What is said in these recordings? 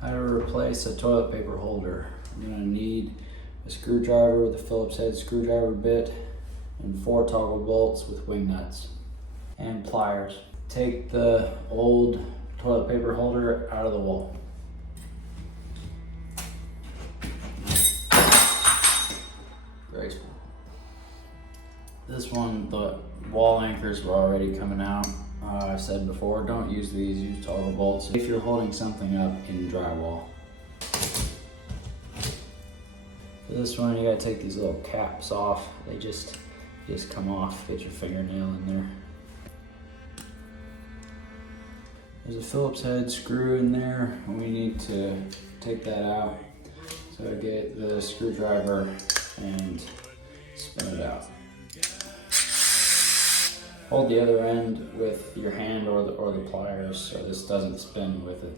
How to replace a toilet paper holder. I'm gonna need a screwdriver with a Phillips head screwdriver bit and 4 toggle bolts with wing nuts and pliers. Take the old toilet paper holder out of the wall. Very small. This one, the wall anchors were already coming out. I said before, don't use these, use toggle bolts if you're holding something up in drywall. For this one, you gotta take these little caps off. They just come off, get your fingernail in there. There's a Phillips head screw in there, and we need to take that out. So I get the screwdriver and spin it out. Hold the other end with your hand or the pliers so this doesn't spin with it.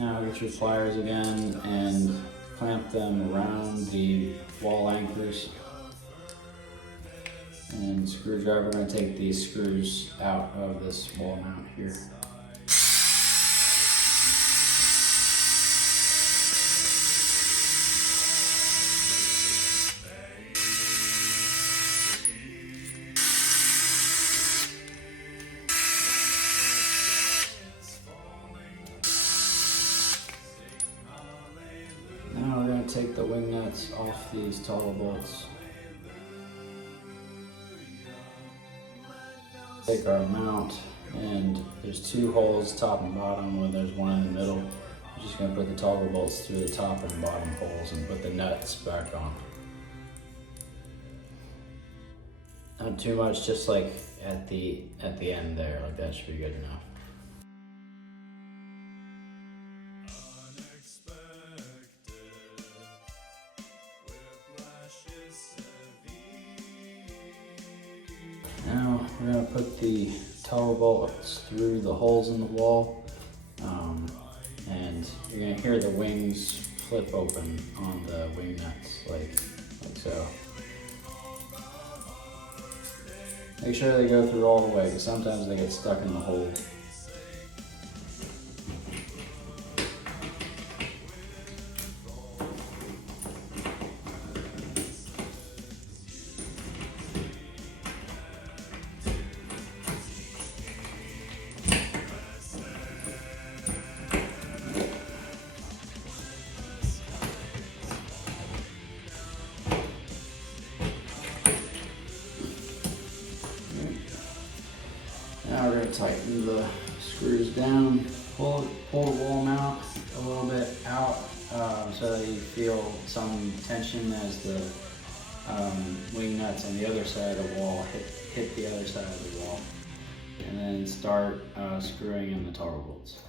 Now get your pliers again and clamp them around the wall anchors. And screwdriver, we're going to take these screws out of this wall mount here. Now we're going to take the wing nuts off these toggle bolts. Take our mount, and there's 2 holes, top and bottom, where there's one in the middle. We're just going to put the toggle bolts through the top and bottom holes and put the nuts back on. Not too much, just like at the end there, like that should be good enough. Now we're going to put the toggle bolts through the holes in the wall, and you're going to hear the wings flip open on the wing nuts, like so. Make sure they go through all the way, because sometimes they get stuck in the hole. Now we're going to tighten the screws down, pull the wall mount a little bit out so that you feel some tension as the wing nuts on the other side of the wall hit the other side of the wall. And then start screwing in the toggle bolts.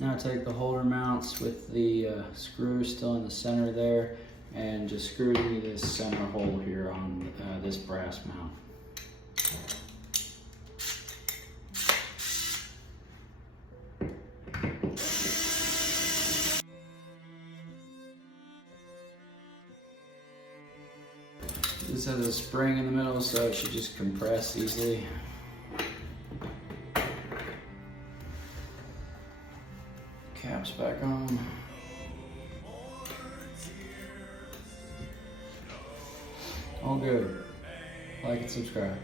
Now take the holder mounts with the screw still in the center there, and just screw to this center hole here on this brass mount. This has a spring in the middle, so it should just compress easily. Caps back on. All good. Like and subscribe.